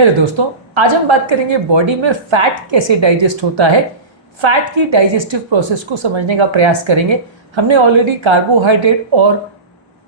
Hello दोस्तों, आज हम बात करेंगे बॉडी में फैट कैसे डाइजेस्ट होता है। फैट की डाइजेस्टिव प्रोसेस को समझने का प्रयास करेंगे। हमने ऑलरेडी कार्बोहाइड्रेट और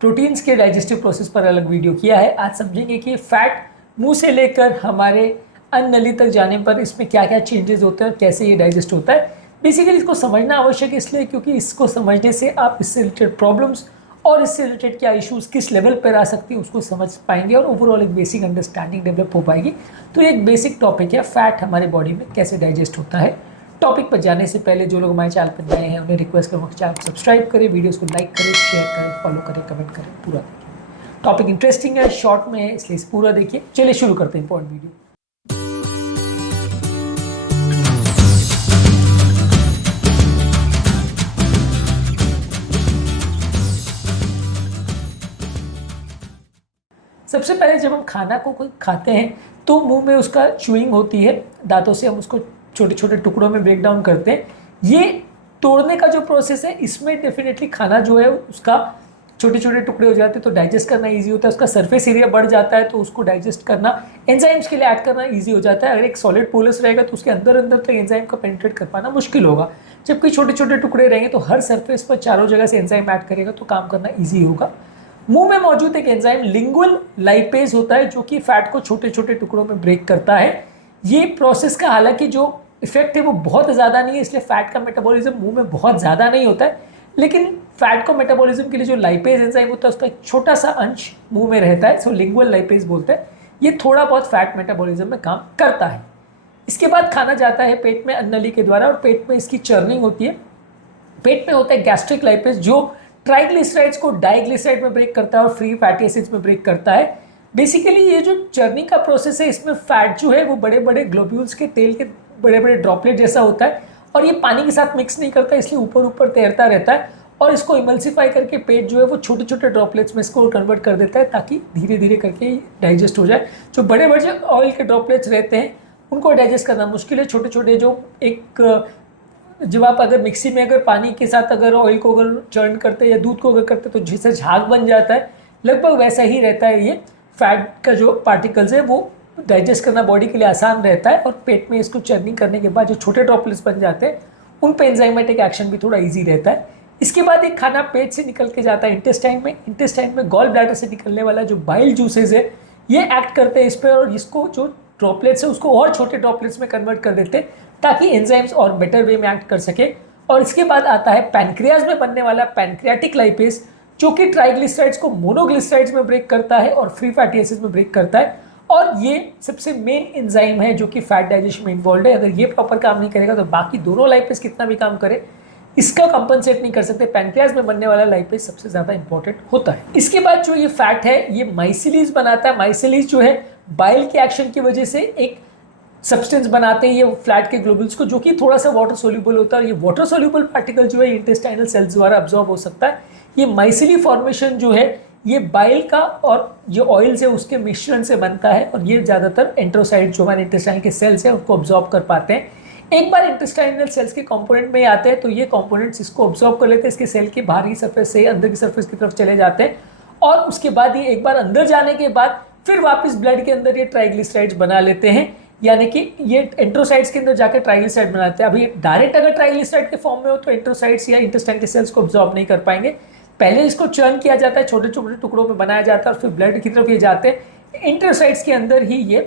प्रोटीन्स के डाइजेस्टिव प्रोसेस पर अलग वीडियो किया है। आज समझेंगे कि फैट मुंह से लेकर हमारे अन्न नली तक जाने पर इसमें क्या क्या चेंजेस होते हैं और कैसे ये डाइजेस्ट होता है। बेसिकली इसको समझना आवश्यक है, इसलिए क्योंकि इसको समझने से आप इससे रिलेटेड प्रॉब्लम्स और इससे रिलेटेड क्या इश्यूज किस लेवल पर आ सकती है उसको समझ पाएंगे और ओवरऑल एक बेसिक अंडरस्टैंडिंग डेवलप हो पाएगी। तो ये एक बेसिक टॉपिक है, फैट हमारे बॉडी में कैसे डाइजेस्ट होता है। टॉपिक पर जाने से पहले जो लोग हमारे चैनल पर नए हैं उन्हें रिक्वेस्ट करूँगा कि चैनल को सब्सक्राइब करें, वीडियोस को लाइक करें, शेयर करें, फॉलो करें, कमेंट करें, पूरा देखिए। टॉपिक इंटरेस्टिंग है, शॉर्ट में है, इसलिए पूरा देखिए। चलिए शुरू करते हैं इंपॉर्टेंट वीडियो। सबसे पहले जब हम खाना को कोई खाते हैं तो मुंह में उसका च्यूइंग होती है, दांतों से हम उसको छोटे छोटे टुकड़ों में ब्रेक डाउन करते हैं। ये तोड़ने का जो प्रोसेस है इसमें डेफिनेटली खाना जो है उसका छोटे छोटे टुकड़े हो जाते हैं तो डाइजेस्ट करना इजी होता है। उसका सरफेस एरिया बढ़ जाता है तो उसको डाइजेस्ट करना, एंजाइम्स के लिए ऐड करना इजी हो जाता है। अगर एक सॉलिड पोलस रहेगा तो उसके अंदर अंदर तक एंजाइम का पेनिट्रेट कर पाना मुश्किल होगा, जबकि छोटे छोटे टुकड़े रहेंगे तो हर सरफेस पर चारों जगह से एंजाइम ऐड करेगा तो काम करना ईजी होगा। मुंह में मौजूद एक एंजाइम लिंगुअल लाइपेज होता है जो कि फैट को छोटे छोटे टुकड़ों में ब्रेक करता है। ये प्रोसेस का हालांकि जो इफेक्ट है वो बहुत ज़्यादा नहीं है, इसलिए फैट का मेटाबॉलिज्म मुंह में बहुत ज़्यादा नहीं होता है। लेकिन फैट को मेटाबॉलिज्म के लिए जो लाइपेज एंजाइम होता है उसका एक छोटा सा अंश मुंह में रहता है, सो लिंगुअल लाइपेज बोलते हैं। ये थोड़ा बहुत फैट मेटाबॉलिज्म में काम करता है। इसके बाद खाना जाता है पेट में अन्न नली के द्वारा और पेट में इसकी चर्निंग होती है। पेट में होता है गैस्ट्रिक लाइपेज जो ट्राइग्लिसराइड्स को डाइग्लिसराइड में ब्रेक करता है और फ्री फैटी एसिड्स में ब्रेक करता है। बेसिकली ये जो चर्निंग का प्रोसेस है इसमें फैट जो है वो बड़े बड़े ग्लोब्यूल्स के तेल के बड़े बड़े ड्रॉपलेट जैसा होता है और ये पानी के साथ मिक्स नहीं करता, इसलिए ऊपर ऊपर तैरता रहता है और इसको इमल्सिफाई करके पेट जो है वो छोटे छोटे ड्रॉपलेट्स में इसको कन्वर्ट कर देता है ताकि धीरे धीरे करके डाइजेस्ट हो जाए। जो बड़े बड़े ऑयल के ड्रॉपलेट्स रहते हैं उनको डाइजेस्ट करना मुश्किल है। छोटे छोटे जो एक जब आप अगर मिक्सी में अगर पानी के साथ अगर ऑयल को अगर चर्न करते या दूध को अगर करते तो जिससे झाग बन जाता है, लगभग वैसा ही रहता है। ये फैट का जो पार्टिकल्स है वो डाइजेस्ट करना बॉडी के लिए आसान रहता है और पेट में इसको चर्निंग करने के बाद जो छोटे ड्रॉपलेट्स बन जाते हैं उन पे एंजाइमेटिक एक्शन भी थोड़ा ईजी रहता है। इसके बाद एक खाना पेट से निकल के जाता है इंटेस्टाइन में गॉल ब्लैडर से निकलने वाला जो बाइल जूसेज है ये एक्ट करते हैं इस पर और इसको जो ड्रॉपलेट्स है उसको और छोटे ड्रॉपलेट्स में कन्वर्ट कर देते हैं ताकि एंजाइम्स और बेटर वे में एक्ट कर सके। और इसके बाद आता है पैनक्रियाज में बनने वाला पैनक्रियाटिक लाइपेज जो कि ट्राइग्लिसराइड्स को मोनोग्लिसराइड्स में ब्रेक करता है और फ्री फैटी एसिड्स में ब्रेक करता है और ये सबसे मेन एंजाइम है जो कि फैट डाइजेशन में इन्वॉल्व है। अगर ये प्रॉपर काम नहीं करेगा तो बाकी दोनों लाइपेज कितना भी काम करे इसका कंपनसेट नहीं कर सकते। पैनक्रियाज में बनने वाला लाइपेज सबसे ज़्यादा इंपॉर्टेंट होता है। इसके बाद जो ये फैट है ये माइसिलीज बनाता है। माइसिलीज जो है बाइल के एक्शन की वजह से एक सब्सटेंस बनाते हैं ये फ्लैट के ग्लोबुल्स को जो कि थोड़ा सा वाटर सोल्यूबल होता है और ये वाटर सोल्यूबल पार्टिकल जो है इंटेस्टाइनल सेल्स द्वारा अब्जॉर्ब हो सकता है। ये माइसिली फॉर्मेशन जो है ये बाइल का और जो ऑयल्स है उसके मिश्रण से बनता है और ये ज़्यादातर एंट्रोसाइड जो हमारे इंटेस्टाइन के सेल्स हैं उनको अब्जॉर्ब कर पाते हैं। एक बार इंटेस्टाइनल सेल्स के कंपोनेंट में आते हैं तो ये कंपोनेंट्स इसको अब्जॉर्ब कर लेते हैं, इसके सेल के बाहरी सरफेस से अंदर की सरफेस की तरफ चले जाते हैं और उसके बाद ये एक बार अंदर जाने के बाद फिर वापस ब्लड के अंदर ये ट्राइग्लिसराइड्स बना लेते हैं, यानी कि ये एंट्रोसाइड्स के अंदर जाकर ट्राइग्लिसराइड बनाते हैं। अभी डायरेक्ट अगर ट्राइग्लिसराइड के फॉर्म में हो तो एंट्रोसाइड्स या इंटेस्टाइन के सेल्स को अब्जॉर्ब नहीं कर पाएंगे। पहले इसको चर्न किया जाता है, छोटे छोटे टुकड़ों में बनाया जाता है और फिर ब्लड की तरफ ये जाते हैं। एंट्रोसाइड्स के अंदर ही ये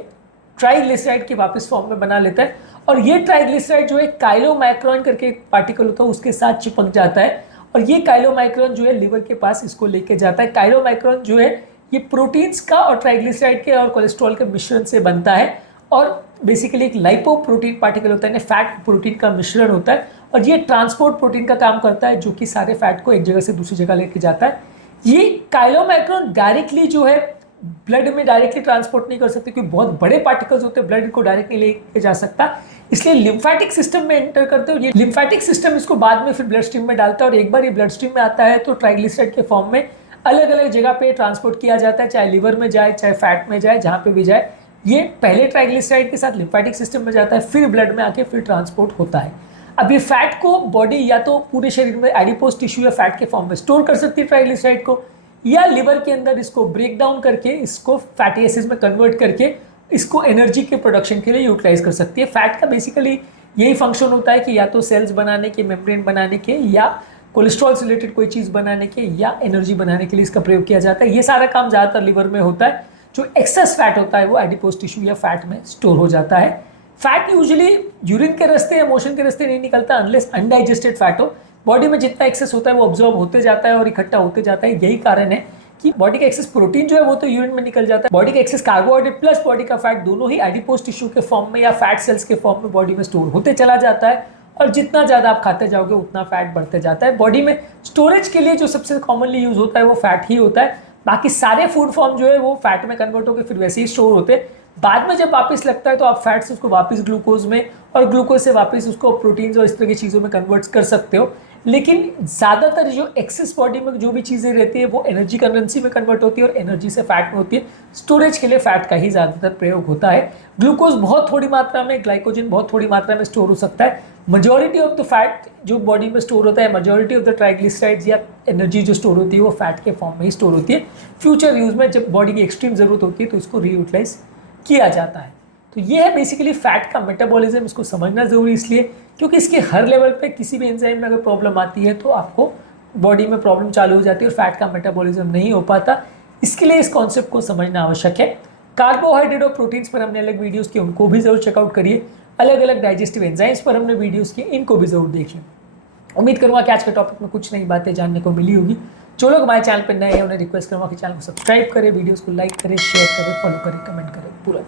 ट्राइग्लिसराइड के वापस फॉर्म में बना लेता है और ये ट्राइग्लिसराइड जो है काइलोमाइक्रोन करके एक पार्टिकल होता है उसके साथ चिपक जाता है और ये काइलोमाइक्रोन जो है लिवर के पास इसको लेके जाता है। काइलोमाइक्रोन जो है ये प्रोटीन्स का और ट्राइग्लिसराइड के और कोलेस्ट्रॉल के मिश्रण से बनता है और बेसिकली एक लाइपोप्रोटीन पार्टिकल होता है, फैट प्रोटीन का मिश्रण होता है और ये ट्रांसपोर्ट प्रोटीन का काम करता है जो कि सारे फैट को एक जगह से दूसरी जगह लेके जाता है। ये काइलोमाइक्रोन डायरेक्टली जो है ब्लड में डायरेक्टली ट्रांसपोर्ट नहीं कर सकते क्योंकि बहुत बड़े पार्टिकल्स होते हैं, ब्लड को डायरेक्टली लेके जा सकता, इसलिए लिम्फेटिक सिस्टम में एंटर करते हैं। ये लिम्फेटिक सिस्टम इसको बाद में फिर ब्लड स्ट्रीम में डालता है और एक बार ये ब्लड स्ट्रीम में आता है तो ट्राइग्लिसराइड के फॉर्म में अलग अलग जगह पे ट्रांसपोर्ट किया जाता है, चाहे लिवर में जाए चाहे फैट में जाए, जहाँ पे भी जाए ये पहले ट्राइग्लिसराइड के साथ लिम्फेटिक सिस्टम में जाता है फिर ब्लड में आके फिर ट्रांसपोर्ट होता है। अब ये फैट को बॉडी या तो पूरे शरीर में एडिपोज टिश्यू या फैट के फॉर्म में स्टोर कर सकती है ट्राइग्लिसराइड को, या लिवर के अंदर इसको ब्रेक डाउन करके इसको फैटी एसिड्स में कन्वर्ट करके इसको एनर्जी के प्रोडक्शन के लिए यूटिलाइज कर सकती है। फैट का बेसिकली यही फंक्शन होता है कि या तो सेल्स बनाने के, मेम्ब्रेन बनाने के, या कोलेस्ट्रॉल से रिलेटेड कोई चीज़ बनाने के, या एनर्जी बनाने के लिए इसका प्रयोग किया जाता है। ये सारा काम ज़्यादातर लिवर में होता है। जो एक्सेस फैट होता है वो एडिपोज टिश्यू या फैट में स्टोर हो जाता है। फैट यूजुअली यूरिन के रास्ते या मोशन के रास्ते नहीं निकलता अनलेस अनडाइजेस्टेड फैट हो। बॉडी में जितना एक्सेस होता है वो ऑब्जॉर्ब होते जाता है और इकट्ठा होते जाता है। यही कारण है कि बॉडी का एक्सेस प्रोटीन जो है वो तो यूरिन में निकल जाता है। बॉडी का एक्सेस कार्बोहाइड्रेट प्लस बॉडी का फैट दोनों ही एडिपोज टिश्यू के फॉर्म में या फैट सेल्स के फॉर्म में बॉडी में स्टोर होते चला जाता है। और जितना ज़्यादा आप खाते जाओगे उतना फैट बढ़ते जाता है। बॉडी में स्टोरेज के लिए जो सबसे कॉमनली यूज होता है वो फैट ही होता है। बाकी सारे फूड फॉर्म जो है वो फैट में कन्वर्ट होकर फिर वैसे ही स्टोर होते हैं। बाद में जब वापस लगता है तो आप फैट से उसको वापस ग्लूकोज में और ग्लूकोज से वापस उसको प्रोटीन्स और इस तरह की चीज़ों में कन्वर्ट कर सकते हो। लेकिन ज़्यादातर जो एक्सेस बॉडी में जो भी चीज़ें रहती है वो एनर्जी करेंसी में कन्वर्ट होती है और एनर्जी से फैट में होती है। स्टोरेज के लिए फैट का ही ज़्यादातर प्रयोग होता है। ग्लूकोज बहुत थोड़ी मात्रा में, ग्लाइकोजन बहुत थोड़ी मात्रा में स्टोर हो सकता है। मेजॉरिटी ऑफ द फैट जो बॉडी में स्टोर होता है, मेजॉरिटी ऑफ द ट्राइग्लिसराइड्स या एनर्जी जो स्टोर होती है वो फैट के फॉर्म में ही स्टोर होती है। फ्यूचर यूज़ में जब बॉडी की एक्सट्रीम ज़रूरत होती है तो इसको रीयूटिलाइज किया जाता है। तो ये है बेसिकली फैट का मेटाबॉलिज्म। इसको समझना ज़रूरी इसलिए क्योंकि इसके हर लेवल पे किसी भी एंजाइम में अगर प्रॉब्लम आती है तो आपको बॉडी में प्रॉब्लम चालू हो जाती है और फैट का मेटाबॉलिज्म नहीं हो पाता। इसके लिए इस कॉन्सेप्ट को समझना आवश्यक है। कार्बोहाइड्रेट और प्रोटीन्स पर हमने अलग वीडियोज़ किए, उनको भी ज़रूर चेकआउट करिए। अलग अलग डाइजेस्टिव एंजाइम्स पर हमने वीडियोज़ किए, इनको भी ज़रूर देखिए। उम्मीद करूँगा कि आज के टॉपिक में कुछ नई बातें जानने को मिली होगी। जो लोग हमारे चैनल पर नए हैं उन्हें रिक्वेस्ट करूँगा कि चैनल को सब्सक्राइब करें, वीडियोज़ को लाइक करें, शेयर करें, फॉलो करें, कमेंट करें पूरा।